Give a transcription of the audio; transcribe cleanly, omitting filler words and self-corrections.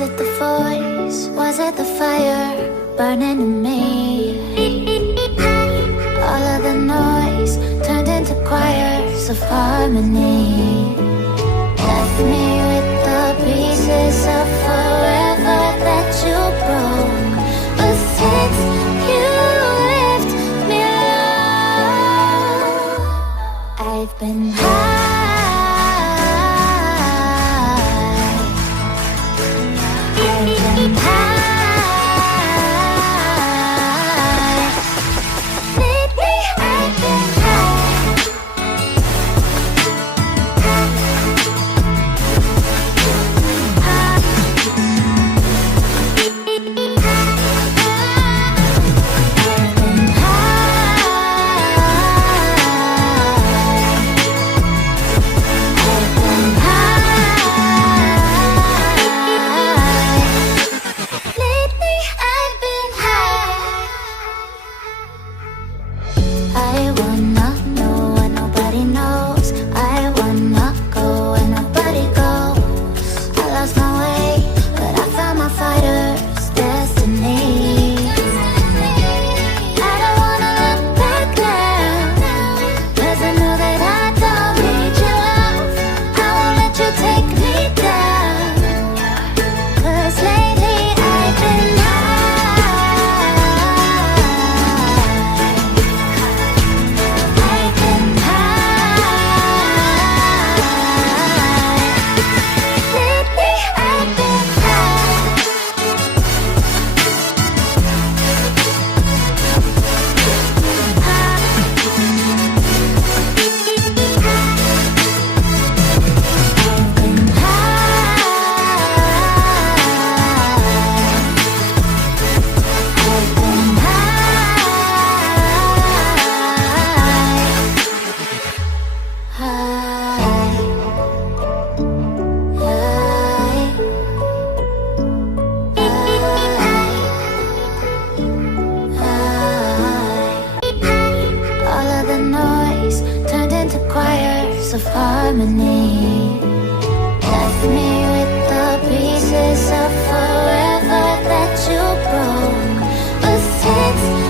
Was it the voice? Was it the fire burning in me? All of the noise turned into choirs of harmony. Left me with the pieces of forever that you broke. But since you left me alone, I've been high. Of harmony, left me with the pieces of forever that you broke. But since